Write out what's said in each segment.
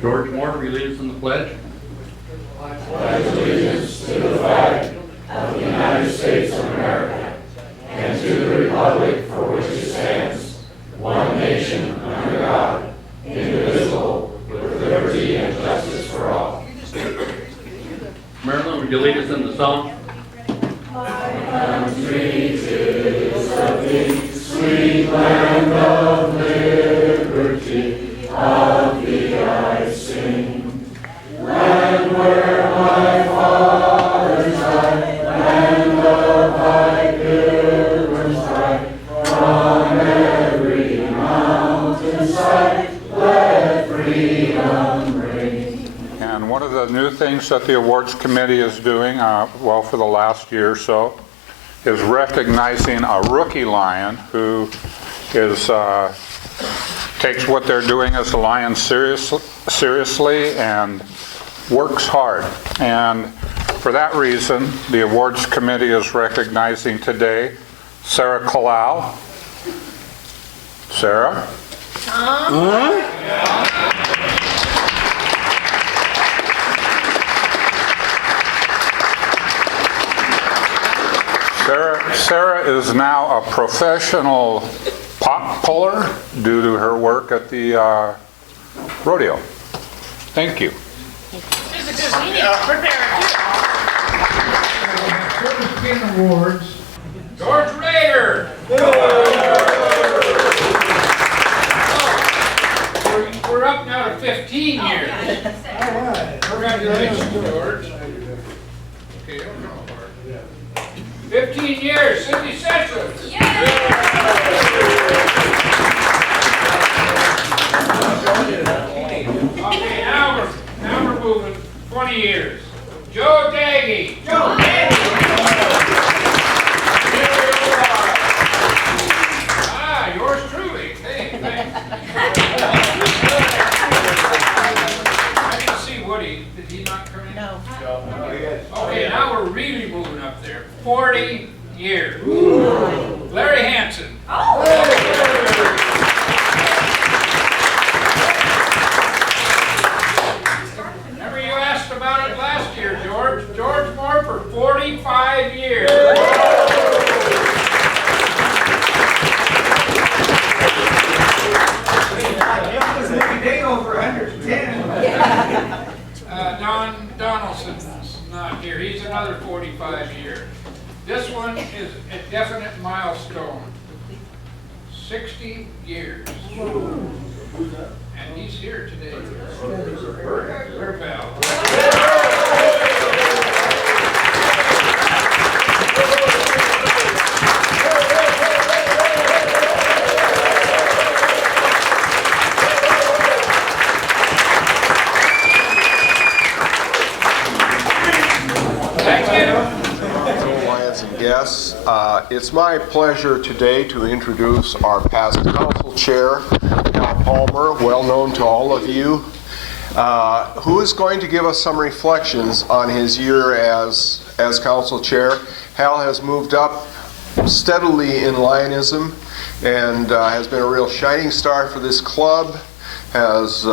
George Moore, will you lead us in the pledge? I pledge allegiance to the flag of the United States of America and to the republic for which it stands, one nation under God, indivisible, with liberty and justice for all. Marilyn, would you lead us in the song? My country is of thee, sweet land of liberty, of thee I sing. Land where my fathers died, land of thy pilgrims pride, from every mountainside, let freedom ring. And one of the new things that the awards committee is doing, well, for the last year or so, is recognizing a rookie lion who is takes what they're doing as a lion seriously and works hard. And for that reason, the awards committee is recognizing today Sarah Kalal. Sarah? Sarah is now a professional pot puller due to her work at the rodeo. Thank you. Awards. George Rader. We're up now to 15 years. Congratulations, George. Okay, don't come apart. 15 years, Cindy Sessions. Okay, now we're moving 20 years. Joe Daggy. Yours truly. Hey, thanks. I didn't see Woody. Did he not come in? No. Okay, now we're really moving up there. 40 years. Larry Hansen. Remember you asked about it last year, George? George Moore for 45 years. Over 110. Don Donaldson's not here. He's another 45 years. This one is a definite milestone. 60 years. And he's here today. Bert Bell. Yes, it's my pleasure today to introduce our past council chair, Hal Palmer, well known to all of you, who is going to give us some reflections on his year as council chair. Hal has moved up steadily in Lionism and has been a real shining star for this club, has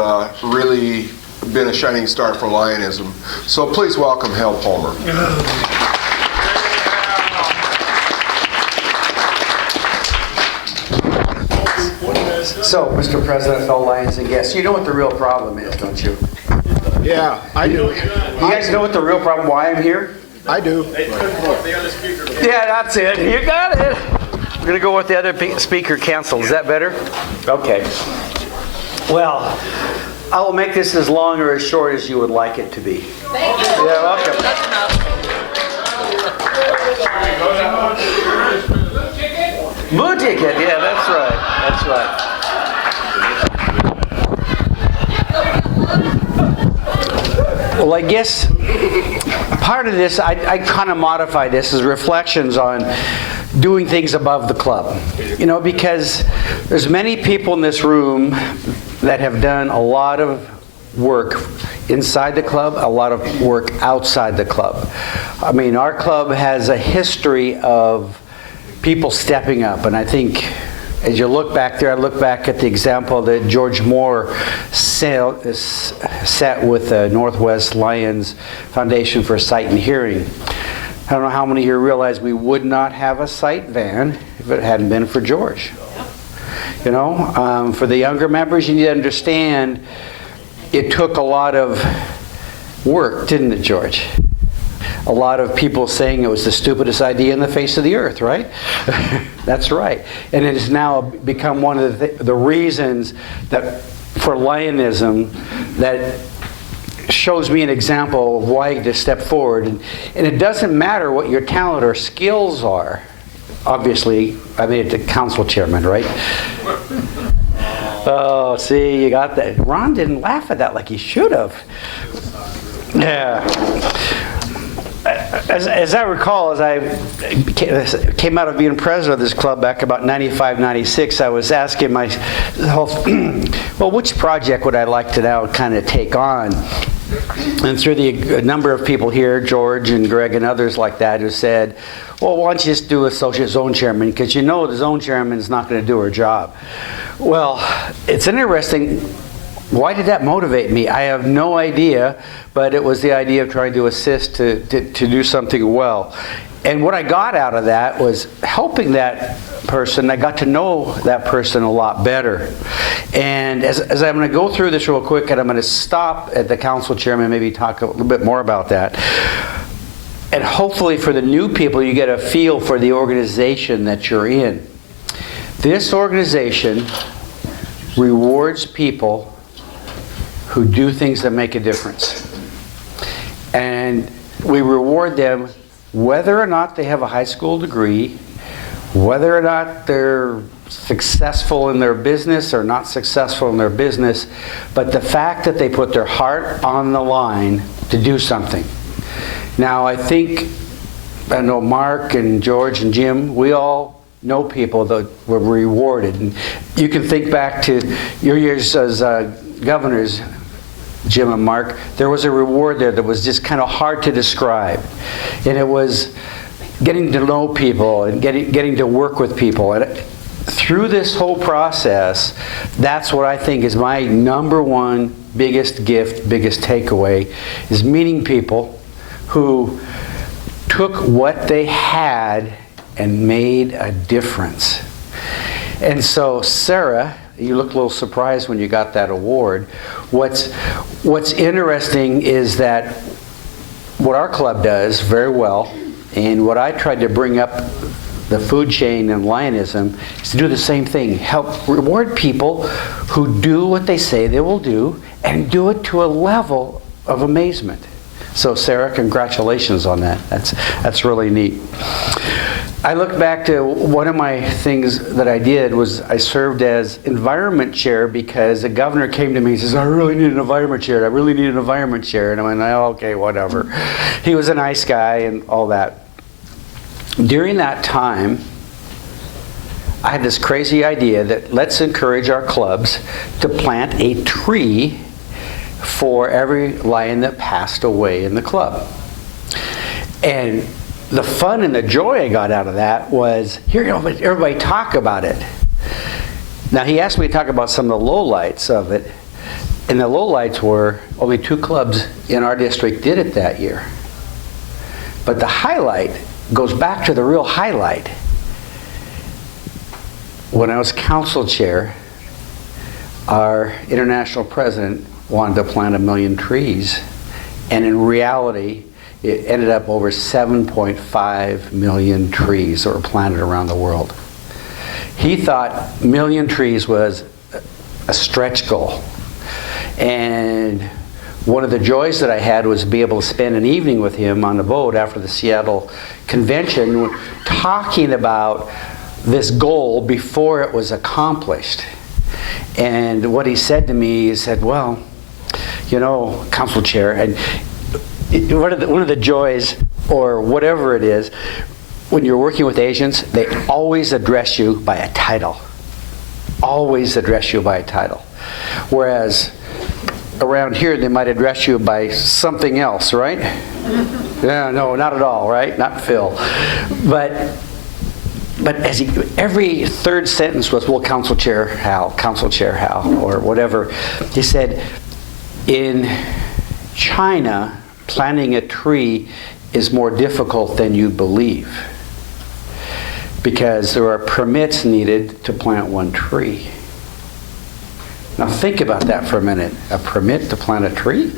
really been a shining star for Lionism. So please welcome Hal Palmer. So, Mr. President, fellow Lions and guests, you know what the real problem is, don't you? Yeah, I do. You guys know what the real problem, why I'm here? I do. Yeah, that's it. You got it. We're going to go with the other speaker canceled. Is that better? Okay. Well, I will make this as long or as short as you would like it to be. Thank you. Yeah, welcome. That's enough. Blue ticket. Yeah, that's right. That's right. Well, I guess part of this, I kind of modify this as reflections on doing things above the club. You know, because there's many people in this room that have done a lot of work inside the club, a lot of work outside the club. I mean, our club has a history of people stepping up, and I think as you look back there, I look back at the example that George Moore set with the Northwest Lions Foundation for Sight and Hearing. I don't know how many here realize we would not have a sight van if it hadn't been for George. You know, for the younger members, you need to understand it took a lot of work, didn't it, George? A lot of people saying it was the stupidest idea in the face of the earth, right? That's right. And it has now become one of the reasons that for Lionism that shows me an example of why to step forward. And it doesn't matter what your talent or skills are. Obviously, I made it to council chairman, right? Oh, see, you got that. Ron didn't laugh at that like he should have. Yeah. As I recall, as I came out of being president of this club back about 95, 96, I was asking myself, well, which project would I like to now kind of take on? And through the number of people here, George and Greg and others like that, who said, well, why don't you just do associate zone chairman? Because you know the zone chairman is not going to do her job. Well, it's interesting. Why did that motivate me? I have no idea, but it was the idea of trying to assist to do something well. And what I got out of that was helping that person. I got to know that person a lot better. And as I'm going to go through this real quick, and I'm going to stop at the council chairman, maybe talk a little bit more about that. And hopefully for the new people, you get a feel for the organization that you're in. This organization rewards people who do things that make a difference. And we reward them whether or not they have a high school degree, whether or not they're successful in their business or not successful in their business, but the fact that they put their heart on the line to do something. Now, I know Mark and George and Jim, we all know people that were rewarded. And you can think back to your years as governors, Jim and Mark. There was a reward there that was just kind of hard to describe. And it was getting to know people and getting to work with people. And through this whole process, that's what I think is my number one biggest gift, biggest takeaway, is meeting people who took what they had and made a difference. And so, Sarah, you look a little surprised when you got that award. What's interesting is that what our club does very well, and what I tried to bring up the food chain and Lionism, is to do the same thing. Help reward people who do what they say they will do, and do it to a level of amazement. So Sarah, congratulations on that. That's really neat. I look back to one of my things that I did was I served as environment chair because the governor came to me and says, I really need an environment chair. I really need an environment chair. And I went, oh, okay, whatever. He was a nice guy and all that. During that time, I had this crazy idea that let's encourage our clubs to plant a tree for every lion that passed away in the club. And the fun and the joy I got out of that was hearing everybody talk about it. Now, he asked me to talk about some of the lowlights of it, and the lowlights were only 2 clubs in our district did it that year. But the highlight goes back to the real highlight. When I was council chair, our international president wanted to plant 1 million trees, and in reality, it ended up over 7.5 million trees that were planted around the world. He thought 1 million trees was a stretch goal. And one of the joys that I had was to be able to spend an evening with him on the boat after the Seattle convention talking about this goal before it was accomplished. And what he said to me, he said, well, you know, council chair, and one of the joys, or whatever it is, when you're working with Asians, they always address you by a title. Always address you by a title. Whereas around here, they might address you by something else, right? Yeah, no, not at all, right? Not Phil. But But every third sentence was, well, Council Chair Hal, or whatever. He said, in China, planting a tree is more difficult than you believe, because there are permits needed to plant one tree. Now think about that for a minute. A permit to plant a tree?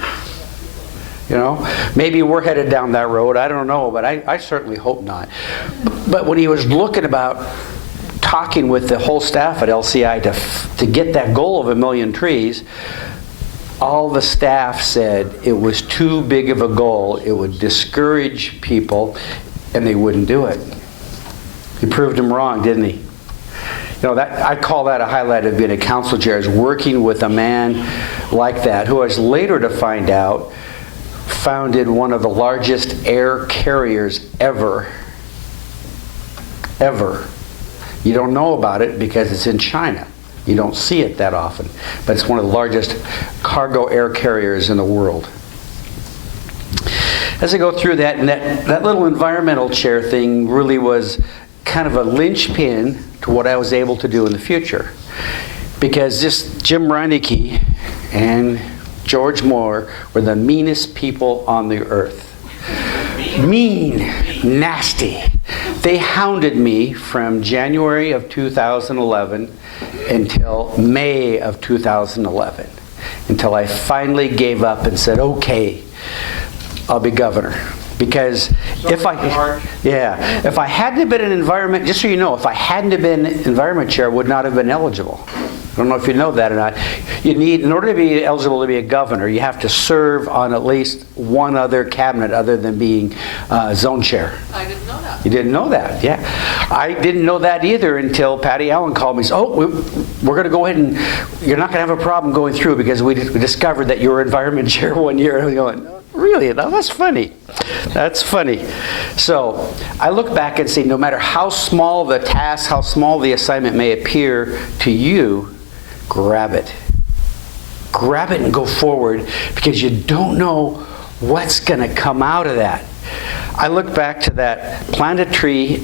You know, maybe we're headed down that road. I don't know, but I certainly hope not. But when he was talking with the whole staff at LCI to get that goal of 1 million trees, all the staff said it was too big of a goal. It would discourage people, and they wouldn't do it. He proved them wrong, didn't he? You know, I call that a highlight of being a council chair, is working with a man like that, who I was later to find out founded one of the largest air carriers ever. You don't know about it because it's in China. You don't see it that often, but it's one of the largest cargo air carriers in the world. As I go through that, and that little environmental chair thing really was kind of a linchpin to what I was able to do in the future. Because just Jim Reineke and George Moore were the meanest people on the earth. Mean, nasty. They hounded me from January of 2011 until May of 2011, until I finally gave up and said, okay, I'll be governor. Because if I hadn't have been an environment, just so you know, if I hadn't have been environment chair, I would not have been eligible. I don't know if you know that or not. In order to be eligible to be a governor, you have to serve on at least one other cabinet other than being zone chair. I didn't know that. You didn't know that, yeah. I didn't know that either until Patty Allen called me and said, oh, we're going to go ahead and you're not going to have a problem going through because we discovered that you were environment chair one year. And I'm going, really? No, that's funny. That's funny. So I look back and say, no matter how small the task, how small the assignment may appear to you, grab it. Grab it and go forward, because you don't know what's going to come out of that. I look back to that plant a tree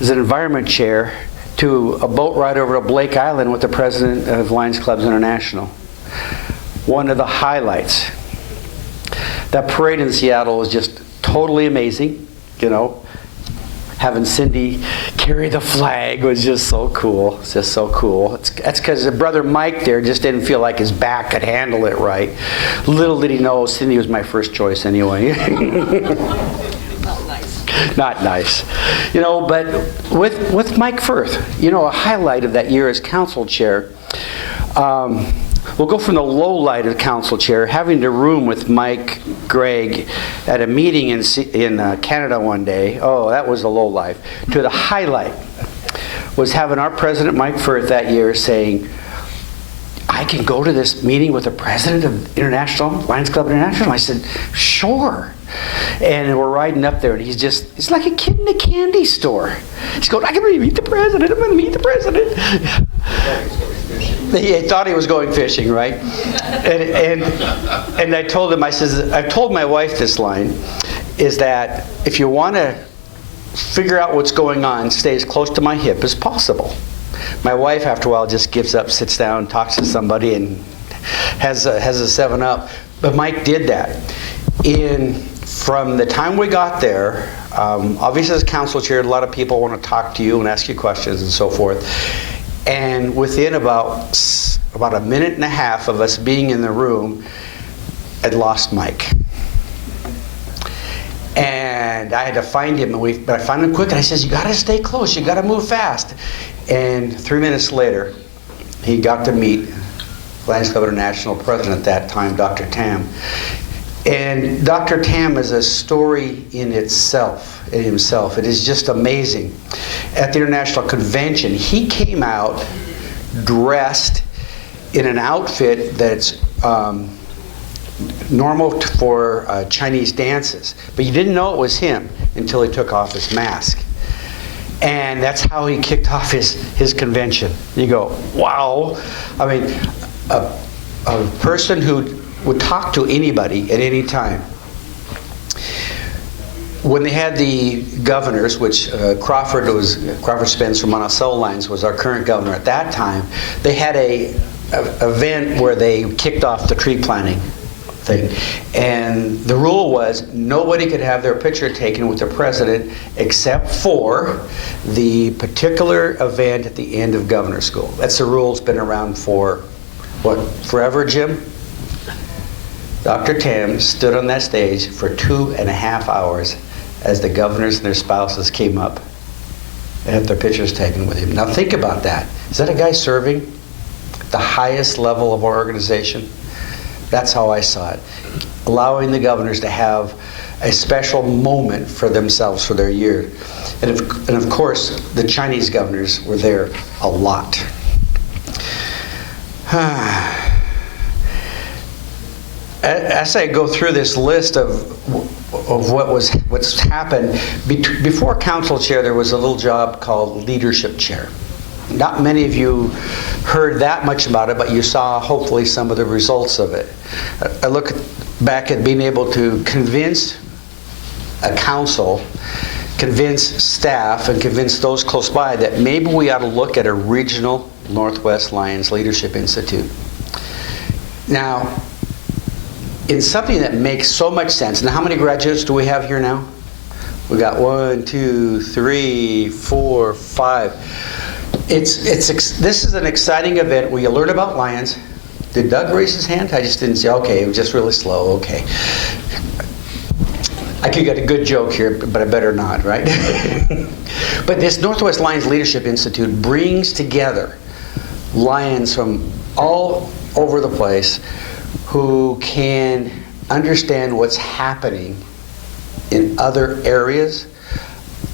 as an environment chair to a boat ride over to Blake Island with the president of Lions Clubs International. One of the highlights. That parade in Seattle was just totally amazing, you know. Having Cindy carry the flag was just so cool. It's just so cool. That's because brother Mike there just didn't feel like his back could handle it right. Little did he know Cindy was my first choice anyway. Not nice. Not nice. You know, but with Mike Firth, you know, a highlight of that year as council chair, we'll go from the low light of council chair, having to room with Mike Gregg at a meeting in Canada one day. Oh, that was a low life. To the highlight was having our president, Mike Firth, that year saying, I can go to this meeting with the president of Lions Club International? I said, sure. And we're riding up there, and he's like a kid in a candy store. He's going, I can really meet the president. I'm going to meet the president. He thought he was going fishing, right? And I told him, I've told my wife this line, is that if you want to figure out what's going on, stay as close to my hip as possible. My wife, after a while, just gives up, sits down, talks to somebody, and has a 7-Up. But Mike did that. From the time we got there, obviously as council chair, a lot of people want to talk to you and ask you questions and so forth. And within about a minute and a half of us being in the room, I'd lost Mike. And I had to find him, but I found him quick, and I says, you got to stay close, you got to move fast. And 3 minutes later, he got to meet Lions Club International president at that time, Dr. Tam. And Dr. Tam is a story in himself. It is just amazing. At the International Convention, he came out dressed in an outfit that's normal for Chinese dances. But you didn't know it was him until he took off his mask. And that's how he kicked off his convention. You go, wow. I mean, a person who would talk to anybody at any time. when they had the governors, which Crawford Spence from Monticello Lions was our current governor at that time, they had a event where they kicked off the tree planting thing. And the rule was nobody could have their picture taken with the president except for the particular event at the end of governor school. That's the rule. It's been around for, what, forever, Jim? Dr. Tim stood on that stage for 2.5 hours as the governors and their spouses came up and had their pictures taken with him. Now think about that. Is that a guy serving the highest level of our organization? That's how I saw it. Allowing the governors to have a special moment for themselves for their year. And of course, the Chinese governors were there a lot. As I go through this list of what's happened, before council chair, there was a little job called leadership chair. Not many of you heard that much about it, but you saw hopefully some of the results of it. I look back at being able to convince a council, convince staff, and convince those close by that maybe we ought to look at a regional Northwest Lions Leadership Institute. Now, in something that makes so much sense, and how many graduates do we have here now? We got 1, 2, 3, 4, 5. This is an exciting event where you learn about lions. Did Doug raise his hand? I just didn't see. Okay, it was just really slow. Okay. I could get a good joke here, but I better not, right? But this Northwest Lions Leadership Institute brings together lions from all over the place who can understand what's happening in other areas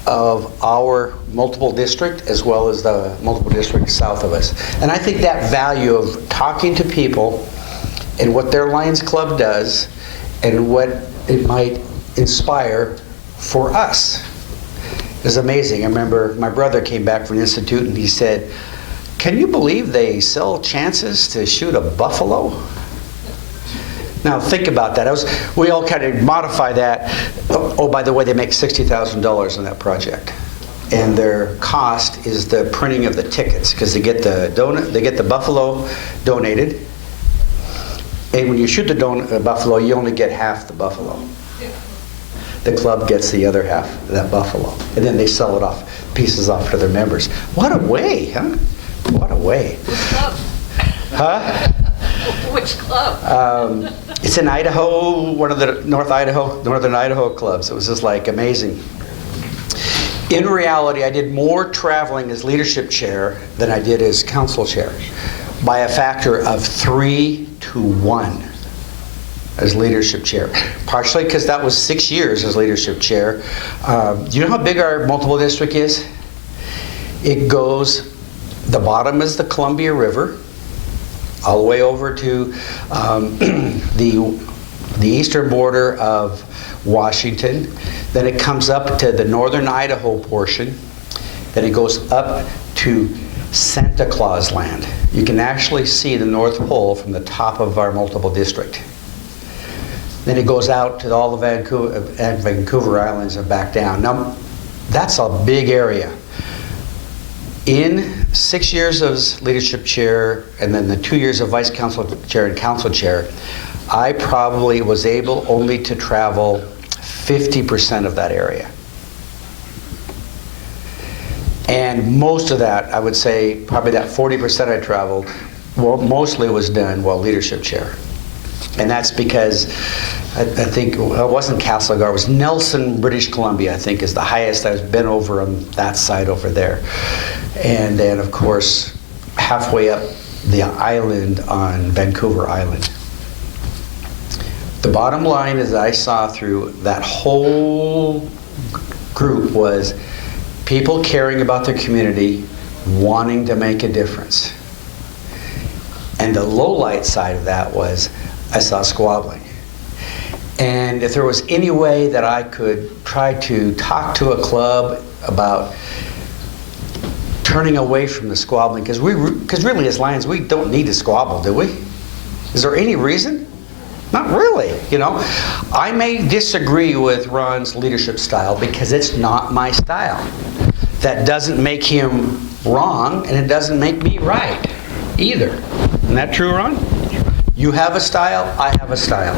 of our multiple district as well as the multiple district south of us. And I think that value of talking to people and what their Lions Club does and what it might inspire for us is amazing. I remember my brother came back from the Institute and he said, "Can you believe they sell chances to shoot a buffalo?" Now think about that. We all kind of modify that. Oh, by the way, they make $60,000 on that project, and their cost is the printing of the tickets because they get the buffalo donated, and when you shoot the buffalo, you only get half the buffalo. The club gets the other half of that buffalo, and then they sell it pieces off to their members. What a way, huh? What a way. Which club? Huh? Which club? It's in Idaho, one of the Northern Idaho clubs. It was just like amazing. In reality, I did more traveling as leadership chair than I did as council chair, by a factor of 3 to 1 as leadership chair. Partially because that was 6 years as leadership chair. Do you know how big our multiple district is? It goes, the bottom is the Columbia River, all the way over to the eastern border of Washington. Then it comes up to the northern Idaho portion. Then it goes up to Santa Claus land. You can actually see the North Pole from the top of our multiple district. Then it goes out to all the Vancouver Islands and back down. Now, that's a big area. In 6 years as leadership chair, and then the 2 years of vice council chair and council chair, I probably was able only to travel 50% of that area. And most of that, I would say, probably that 40% I traveled, well, mostly was done while leadership chair. And that's because I think, well, it wasn't Castlegar, it was Nelson, British Columbia, I think, is the highest I've been over on that side over there. And then, of course, halfway up the island on Vancouver Island. The bottom line, as I saw through that whole group, was people caring about their community, wanting to make a difference. And the low light side of that was I saw squabbling. And if there was any way that I could try to talk to a club about turning away from the squabbling, because really as Lions, we don't need to squabble, do we? Is there any reason? Not really, you know. I may disagree with Ron's leadership style because it's not my style. That doesn't make him wrong, and it doesn't make me right either. Isn't that true, Ron? You have a style, I have a style.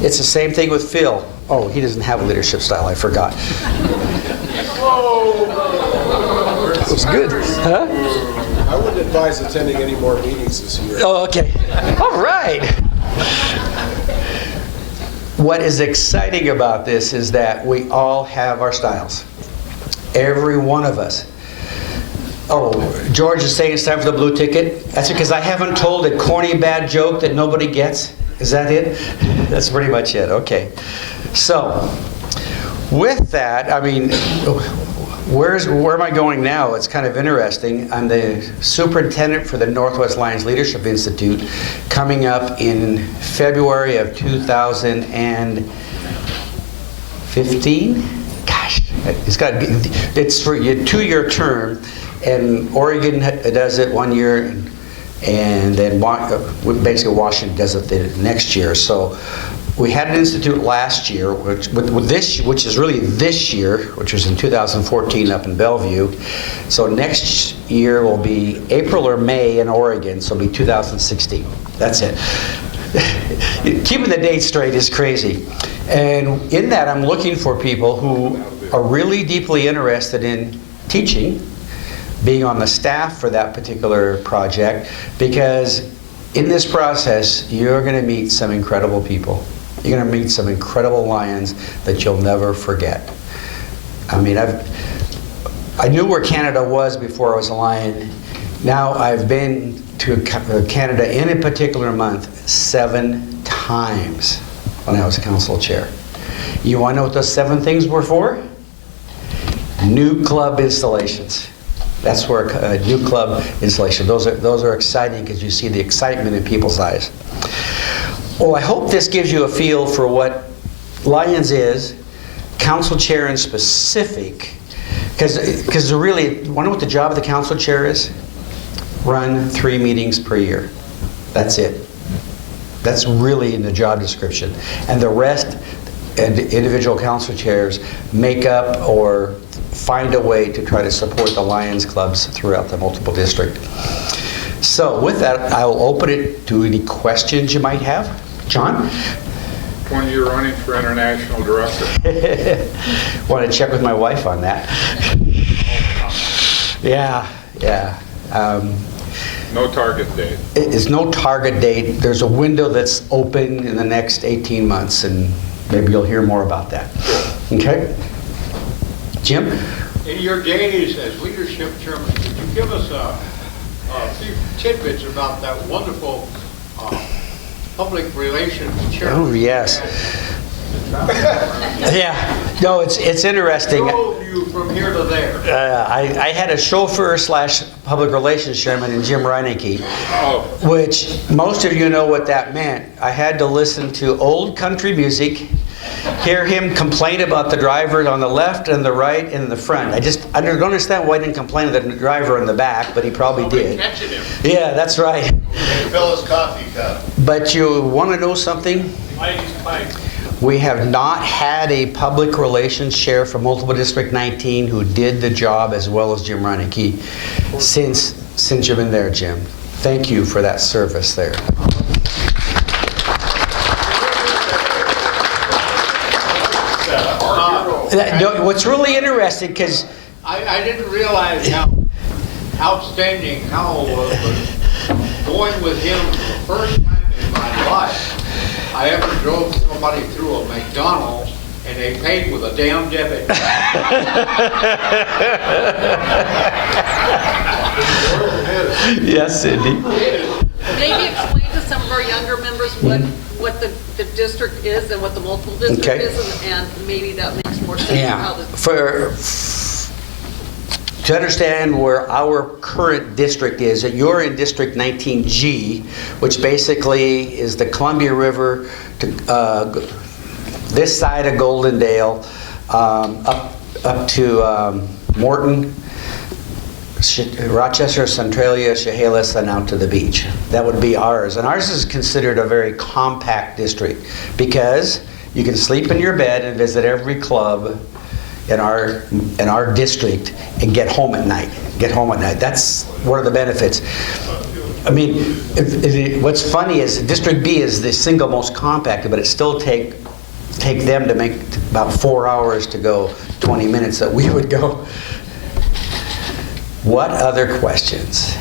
It's the same thing with Phil. Oh, he doesn't have a leadership style, I forgot. It was good. Huh? I wouldn't advise attending any more meetings this year. Oh, okay. All right. What is exciting about this is that we all have our styles. Every one of us. Oh, George is saying it's time for the blue ticket. That's because I haven't told a corny bad joke that nobody gets. Is that it? That's pretty much it. Okay. So, with that, I mean, where am I going now? It's kind of interesting. I'm the superintendent for the Northwest Lions Leadership Institute coming up in February of 2015. Gosh, it's for a 2-year term, and Oregon does it 1 year, and then basically Washington does it the next year. So we had an institute last year, which is really this year, which was in 2014 up in Bellevue. So next year will be April or May in Oregon, so it'll be 2016. That's it. Keeping the dates straight is crazy. And in that, I'm looking for people who are really deeply interested in teaching, being on the staff for that particular project, because in this process, you're going to meet some incredible people. You're going to meet some incredible Lions that you'll never forget. I mean, I knew where Canada was before I was a Lion. Now I've been to Canada in a particular month 7 times when I was a council chair. You want to know what those 7 things were for? New club installations. That's where a new club installation. Those are exciting because you see the excitement in people's eyes. Well, I hope this gives you a feel for what Lions is, council chair in specific, because really, want to know what the job of the council chair is? Run 3 meetings per year. That's it. That's really in the job description. And the rest, individual council chairs make up or find a way to try to support the Lions clubs throughout the multiple district. So with that, I'll open it to any questions you might have. John? When you're running for international director. Want to check with my wife on that. Yeah. No target date. It's no target date. There's a window that's open in the next 18 months, and maybe you'll hear more about that. Okay? Jim? In your days as leadership chairman, could you give us a few tidbits about that wonderful public relations chairman? Oh, yes. Yeah. No, it's interesting. Drove you from here to there. I had a chauffeur / public relations chairman in Jim Reineke, which most of you know what that meant. I had to listen to old country music, hear him complain about the driver on the left and the right and the front. I don't understand why he didn't complain to the driver in the back, but he probably did. Catching him. Yeah, that's right. Fill his coffee cup. But you want to know something? We have not had a public relations chair for multiple District 19 who did the job as well as Jim Reineke since you've been there, Jim. Thank you for that service there. What's really interesting, because I didn't realize how outstanding Hal was, but going with him for the first time in my life, I ever drove somebody through a McDonald's and they paid with a damn debit. Yes, Cindy. Maybe explain to some of our younger members what the district is and what the multiple district Okay. is, and maybe that makes more sense. Yeah. To understand where our current district is, that you're in District 19G, which basically is the Columbia River to this side of Goldendale, up to Morton, Rochester, Centralia, Chehalis, and out to the beach. That would be ours. And ours is considered a very compact district because you can sleep in your bed and visit every club in our district and get home at night. That's one of the benefits. I mean, what's funny is District B is the single most compact, but it still take them to make about 4 hours to go 20 minutes that we would go. What other questions?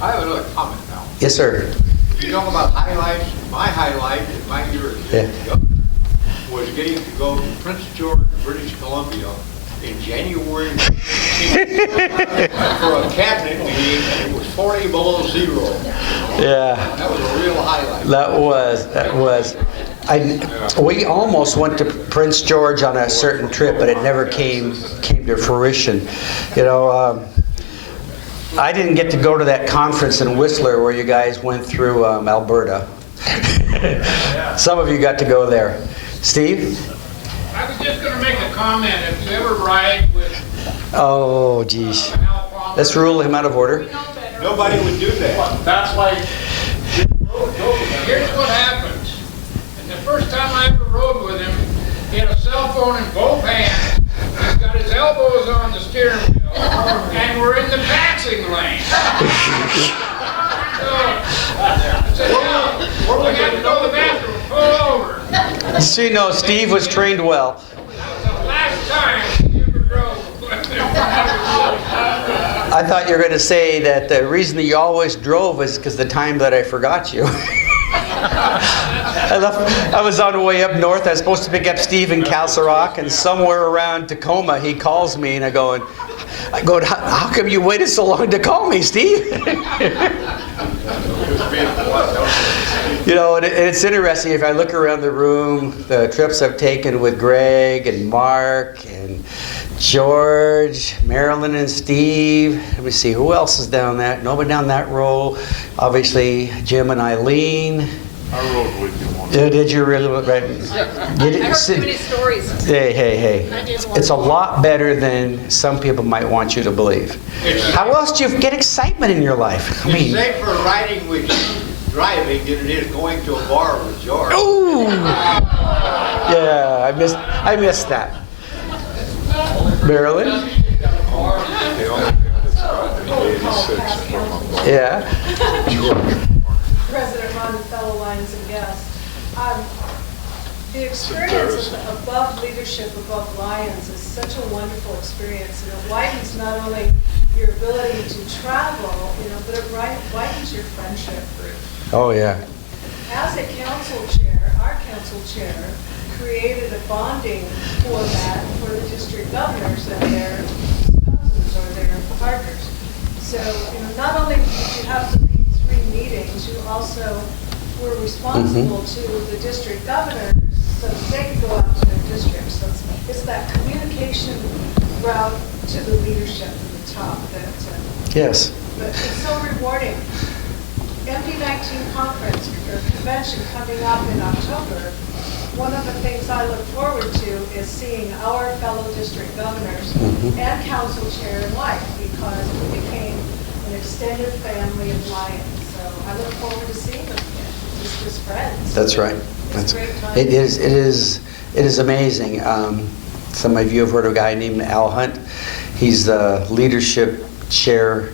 I have another comment now. Yes, sir. You know about highlights? My highlight in my year as governor was getting to go to Prince George, British Columbia in January for a cabinet meeting, and it was 40 below zero. Yeah. That was a real highlight. That was. We almost went to Prince George on a certain trip, but it never came to fruition. You know, I didn't get to go to that conference in Whistler where you guys went through Alberta. Some of you got to go there. Steve? I was just going to make a comment. If you ever ride with Oh, geez. Hal Palmer, Let's rule him out of order. Nobody would do that. that's why. Here's what happened. And the first time I ever rode with him, he had a cell phone in both hands. He's got his elbows on the steering wheel, and we're in the passing lane. So, I said, "Hal, we have to go to the bathroom. Pull over." So you know, Steve was trained well. That was the last time he ever drove. I thought you were going to say that the reason that you always drove is because the time that I forgot you. I was on the way up north. I was supposed to pick up Steve in Castle Rock, and somewhere around Tacoma, he calls me, and I go, how come you waited so long to call me, Steve? You know, and it's interesting, if I look around the room, the trips I've taken with Greg and Mark and George, Marilyn and Steve. Let me see, who else is down that? Nobody down that row. Obviously, Jim and Eileen. I rode with you once. Did you really? Right. I heard too many stories. Hey. I did one. It's a lot better than some people might want you to believe. How else do you get excitement in your life? I It's mean, safer riding with you driving than it is going to a bar with George. ooh! Yeah, I missed that. Marilyn? Yeah. President Ron and fellow Lions and guests. The experience of above leadership, above Lions is such a wonderful experience, and it widens not only your ability to travel, but it widens your friendship group. Oh, yeah. As a council chair, our council chair created a bonding format for the district governors and their spouses or their partners. So, not only did you have to lead 3 meetings, you also were responsible to the district governors so that they could go out to their districts. So it's that communication route to the leadership at the top that. Yes. But it's so rewarding. MD19 conference or convention coming up in October. One of the things I look forward to is seeing our fellow district governors and council chair in life, because we became an extended family of Lions. So I look forward to seeing them again, just friends. That's right. It's a great time. It is amazing. Some of you have heard of a guy named Al Hunt. He's the leadership chair.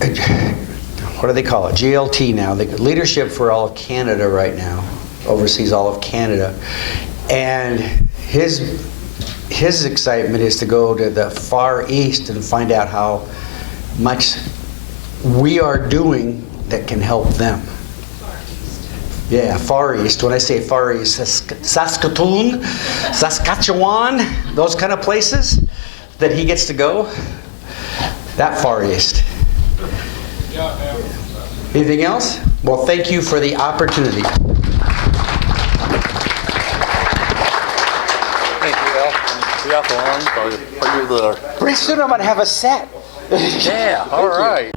What do they call it? GLT now. The leadership for all of Canada right now. Oversees all of Canada. And his excitement is to go to the Far East and find out how much we are doing that can help them. Yeah, Far East. When I say Far East, Saskatoon, Saskatchewan, those kind of places that he gets to go. That Far East. Anything else? Well, thank you for the opportunity. Thank you, Al. We got the line for you there. Pretty soon I'm going to have a set. Yeah, all right.